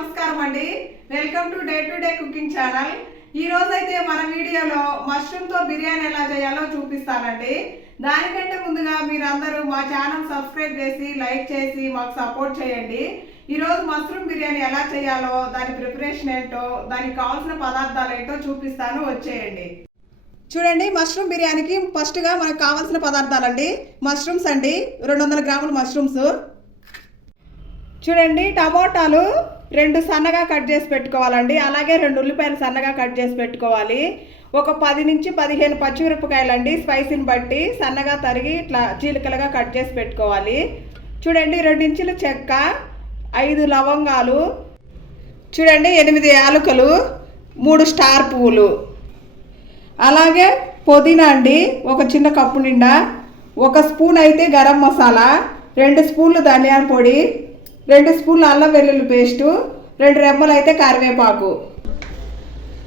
నమస్కారం అండి. Welcome to day cooking channel. ఈ రోజు అయితే మన వీడియోలో మష్రూమ్ తో బిర్యానీ ఎలా చేయాలో చూపిస్తానండి. దానికంటే ముందుగా మీరందరూ మా ఛానల్ సబ్స్క్రైబ్ చేసి లైక్ చేసి మాకు సపోర్ట్ చేయండి. ఈ రోజు మష్రూమ్ బిర్యానీ ఎలా చేయాలో, దాని ప్రిపరేషన్ ఏంటో, దానికి కావాల్సిన పదార్థాలు ఏంటో చూపిస్తాను, వచ్చేయండి. చూడండి, మష్రూమ్ బిర్యానీకి ఫస్ట్గా మనకు కావాల్సిన పదార్థాలండి. మష్రూమ్స్ అండి, 200 గ్రాముల మష్రూమ్స్. చూడండి, టమోటాలు 2 సన్నగా కట్ చేసి పెట్టుకోవాలండి. అలాగే 2 ఉల్లిపాయలు సన్నగా కట్ చేసి పెట్టుకోవాలి. ఒక 10 నుంచి 15 పచ్చిమిరపకాయలు అండి, స్పైసీని బట్టి సన్నగా తరిగి ఇట్లా చీలికలుగా కట్ చేసి పెట్టుకోవాలి. చూడండి, 2 ఇంచుల చెక్క, 5 లవంగాలు, చూడండి 8 యాలకులు, 3 స్టార్ పువ్వులు, అలాగే పుదీనా అండి ఒక చిన్న కప్పు నిండా, 1 స్పూన్ అయితే గరం మసాలా, 2 స్పూన్లు ధనియాల పొడి, 2 స్పూన్లు అల్లం వెల్లుల్లి పేస్టు, 2 రెమ్మలు అయితే కరివేపాకు.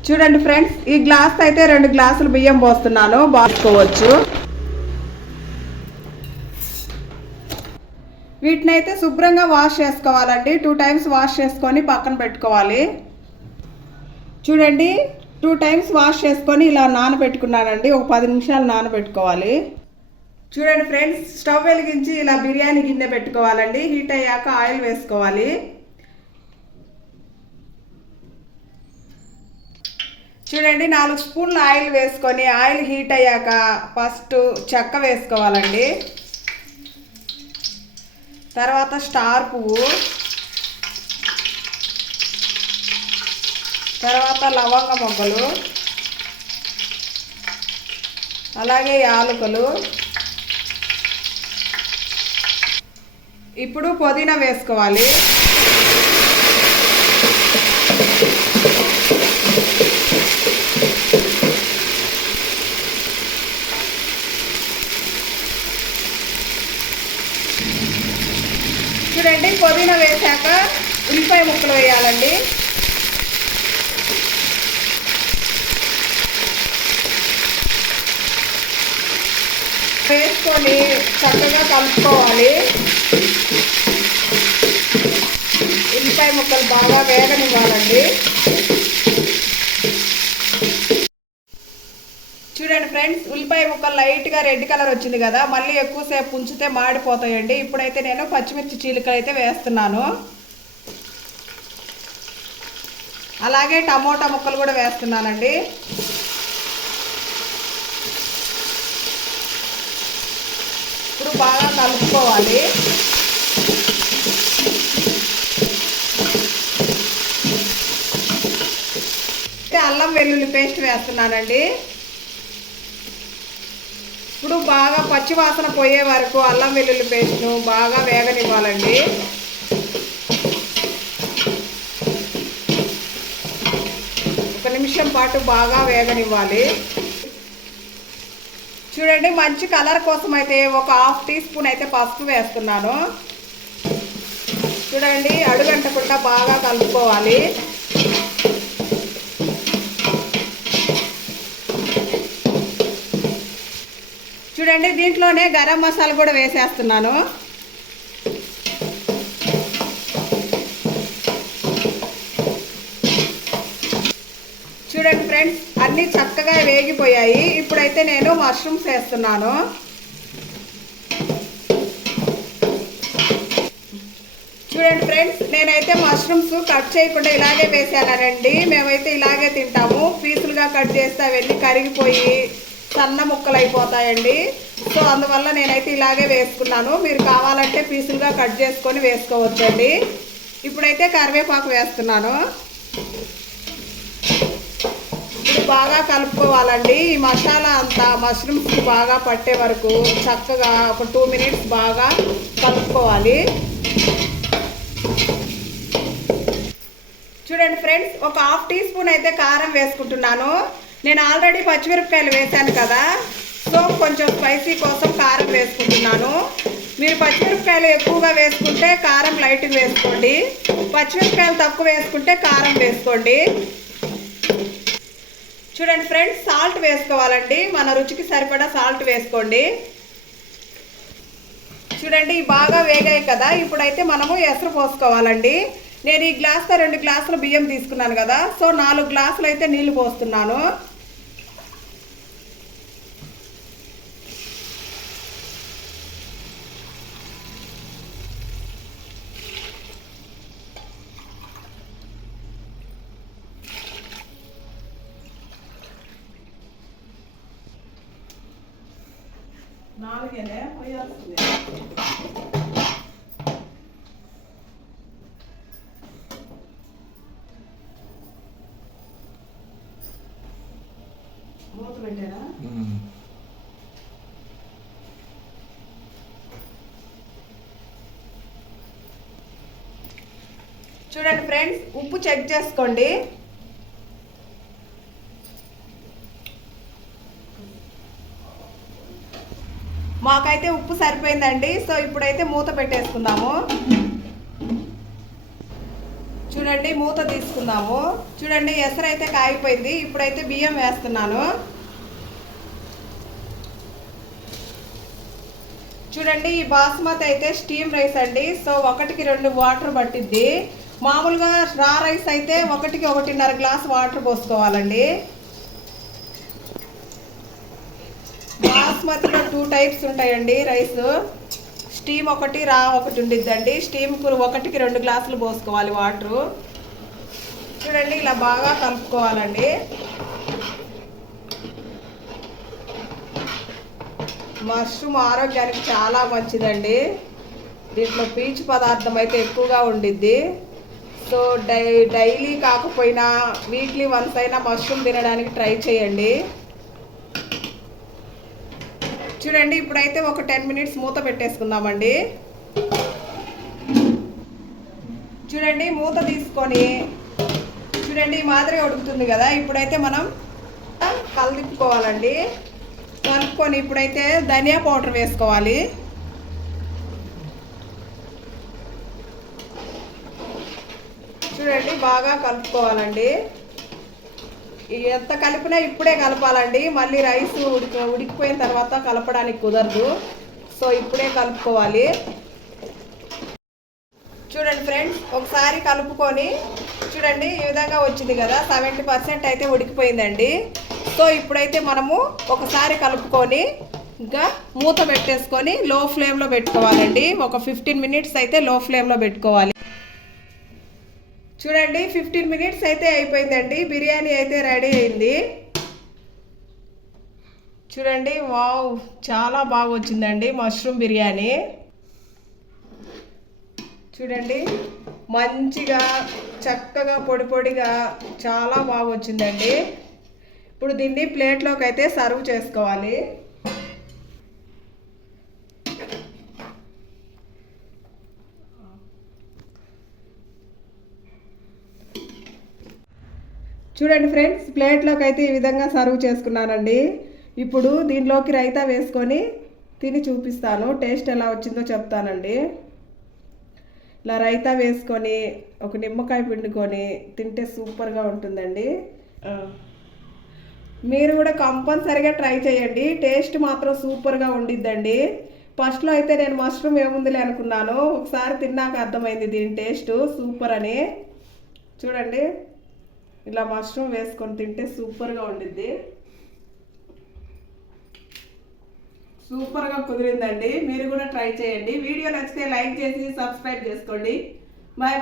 చూడండి ఫ్రెండ్స్, ఈ గ్లాస్ అయితే 2 గ్లాసులు బియ్యం పోస్తున్నాను, బాసుకోవచ్చు. వీటిని అయితే శుభ్రంగా వాష్ చేసుకోవాలండి. 2 టైమ్స్ వాష్ చేసుకొని పక్కన పెట్టుకోవాలి. చూడండి, 2 టైమ్స్ వాష్ చేసుకొని ఇలా నానబెట్టుకున్నానండి. ఒక 10 నిమిషాలు నానబెట్టుకోవాలి. చూడండి ఫ్రెండ్స్, స్టవ్ వెలిగించి ఇలా బిర్యానీ గిన్నె పెట్టుకోవాలండి. హీట్ అయ్యాక ఆయిల్ వేసుకోవాలి. చూడండి, 4 స్పూన్ల ఆయిల్ వేసుకొని ఆయిల్ హీట్ అయ్యాక ఫస్ట్ చెక్క వేసుకోవాలండి. తర్వాత స్టార్ పువ్వు, తర్వాత లవంగ మొగ్గలు, అలాగే యాలకులు. ఇప్పుడు పుదీనా వేసుకోవాలి. చూడండి, పుదీనా వేసాక ఉల్లిపాయ ముక్కలు వేయాలండి. వేసుకొని చక్కగా కలుపుకోవాలి. ఉల్లిపాయ ముక్కలు బాగా వేగనివ్వాలండి. చూడండి ఫ్రెండ్స్, ఉల్లిపాయ ముక్కలు లైట్గా రెడ్ కలర్ వచ్చింది కదా, మళ్ళీ ఎక్కువసేపు ఉంచితే మాడిపోతాయండి. ఇప్పుడైతే నేను పచ్చిమిర్చి చీలికలు అయితే వేస్తున్నాను. అలాగే టమోటా ముక్కలు కూడా వేస్తున్నానండి. ఇప్పుడు బాగా కలుపుకోవాలి. అల్లం వెల్లుల్లి పేస్ట్ వేస్తున్నానండి. ఇప్పుడు బాగా పచ్చివాసన పోయే వరకు అల్లం వెల్లుల్లి పేస్ట్ను బాగా వేగనివ్వాలండి. ఒక నిమిషం పాటు బాగా వేగనివ్వాలి. చూడండి, మంచి కలర్ కోసం అయితే ఒక 1/2 టీ స్పూన్ అయితే పసుపు వేస్తున్నాను. చూడండి, అడుగంటకుండా బాగా కలుపుకోవాలి. చూడండి, దీంట్లోనే గరం మసాలా కూడా వేసేస్తున్నాను. చూడండి ఫ్రెండ్స్, అన్నీ చక్కగా వేగిపోయాయి. ఇప్పుడైతే నేను మష్రూమ్స్ వేస్తున్నాను. చూడండి ఫ్రెండ్స్, నేనైతే మష్రూమ్స్ కట్ చేయకుండా ఇలాగే వేసానండి. మేమైతే ఇలాగే తింటాము. పీసులుగా కట్ చేస్తే అవన్నీ కరిగిపోయి సన్న ముక్కలు అయిపోతాయండి. సో అందువల్ల నేనైతే ఇలాగే వేసుకున్నాను. మీరు కావాలంటే పీసులుగా కట్ చేసుకొని వేసుకోవచ్చండి. ఇప్పుడైతే కరివేపాకు వేస్తున్నాను. ఇప్పుడు బాగా కలుపుకోవాలండి. ఈ మసాలా అంతా మష్రూమ్స్కి బాగా పట్టే వరకు చక్కగా ఒక 2 మినిట్స్ బాగా కలుపుకోవాలి. చూడండి ఫ్రెండ్స్, ఒక 1/2 టీ స్పూన్ అయితే కారం వేసుకుంటున్నాను. నేను ఆల్రెడీ పచ్చిమిరపకాయలు వేసాను కదా, సో కొంచెం స్పైసీ కోసం కారం వేసుకుంటున్నాను. మీరు పచ్చిమిరపకాయలు ఎక్కువగా వేసుకుంటే కారం లైట్గా వేసుకోండి. పచ్చిమిరపకాయలు తక్కువ వేసుకుంటే కారం వేసుకోండి. చూడండి ఫ్రెండ్స్, సాల్ట్ వేసుకోవాలండి. మన రుచికి సరిపడా సాల్ట్ వేసుకోండి. చూడండి, బాగా వేగాయి కదా, ఇప్పుడైతే మనము ఎసరు పోసుకోవాలండి. నేను ఈ గ్లాస్తో 2 గ్లాసులు బియ్యం తీసుకున్నాను కదా, సో 4 గ్లాసులు అయితే నీళ్లు పోస్తున్నాను. మూత పెట్టారా? చూడండి ఫ్రెండ్స్, ఉప్పు చెక్ చేసుకోండి. మాకైతే ఉప్పు సరిపోయిందండి. సో ఇప్పుడైతే మూత పెట్టేసుకుందాము. చూడండి, మూత తీసుకుందాము. చూడండి, ఎసరు అయితే కాగిపోయింది. ఇప్పుడైతే బియ్యం వేస్తున్నాను. చూడండి, ఈ బాస్మతి అయితే స్టీమ్ రైస్ అండి. సో 1కి 2 వాటర్ పట్టిద్ది. మామూలుగా రా రైస్ అయితే 1కి 1.5 గ్లాస్ వాటర్ పోసుకోవాలండి. బాస్మతిలో 2 టైప్స్ ఉంటాయండి రైస్. స్టీమ్ ఒకటి, రా ఒకటి ఉండిద్దండి. స్టీమ్కు 1కి 2 గ్లాసులు పోసుకోవాలి వాటరు. చూడండి, ఇలా బాగా కలుపుకోవాలండి. మష్రూమ్ ఆరోగ్యానికి చాలా మంచిదండి. దీంట్లో పీచు పదార్థం అయితే ఎక్కువగా ఉండిద్ది. సో డైలీ కాకపోయినా వీక్లీ వన్స్ అయినా మష్రూమ్ తినడానికి ట్రై చేయండి. చూడండి, ఇప్పుడైతే ఒక 10 మినిట్స్ మూత పెట్టేసుకుందామండి. చూడండి, మూత తీసుకొని చూడండి ఈ మాదిరి ఉడుకుతుంది కదా. ఇప్పుడైతే మనం కలుపుకోవాలండి. కలుపుకొని ఇప్పుడైతే ధనియా పౌడర్ వేసుకోవాలి. చూడండి, బాగా కలుపుకోవాలండి. ఎంత కలిపినా ఇప్పుడే కలపాలండి. మళ్ళీ రైస్ ఉడికిపోయిన తర్వాత కలపడానికి కుదరదు. సో ఇప్పుడే కలుపుకోవాలి. చూడండి ఫ్రెండ్స్, ఒకసారి కలుపుకొని చూడండి ఈ విధంగా వచ్చింది కదా. 70% అయితే ఉడికిపోయిందండి. సో ఇప్పుడైతే మనము ఒకసారి కలుపుకొని ఇంకా మూత పెట్టేసుకొని లో ఫ్లేమ్లో పెట్టుకోవాలండి. ఒక 15 మినిట్స్ అయితే లో ఫ్లేమ్లో పెట్టుకోవాలి. చూడండి, 15 మినిట్స్ అయితే అయిపోయిందండి. బిర్యానీ అయితే రెడీ అయింది. చూడండి, వావ్, చాలా బాగా వచ్చిందండి మష్రూమ్ బిర్యానీ. చూడండి, మంచిగా చక్కగా పొడి పొడిగా చాలా బాగా వచ్చిందండి. ఇప్పుడు దీన్ని ప్లేట్లోకి అయితే సర్వ్ చేసుకోవాలి. చూడండి ఫ్రెండ్స్, ప్లేట్లోకి అయితే ఈ విధంగా సర్వ్ చేసుకున్నానండి. ఇప్పుడు దీనిలోకి రైతా వేసుకొని తిని చూపిస్తాను. టేస్ట్ ఎలా వచ్చిందో చెప్తానండి. ఇలా రైతా వేసుకొని ఒక నిమ్మకాయ పిండుకొని తింటే సూపర్గా ఉంటుందండి. మీరు కూడా కంపల్సరిగా ట్రై చేయండి. టేస్ట్ మాత్రం సూపర్గా ఉండిద్దండి. ఫస్ట్లో అయితే నేను మష్రూమ్ ఏముందిలే అనుకున్నాను. ఒకసారి తిన్నాక అర్థమైంది దీని టేస్ట్ సూపర్ అని. చూడండి, ఇలా మష్రూమ్ వేసుకొని తింటే సూపర్గా ఉండిద్ది. సూపర్గా కుదిరిందండి. మీరు కూడా ట్రై చేయండి. వీడియో నచ్చితే లైక్ చేసి సబ్స్క్రైబ్ చేసుకోండి. Bye bye.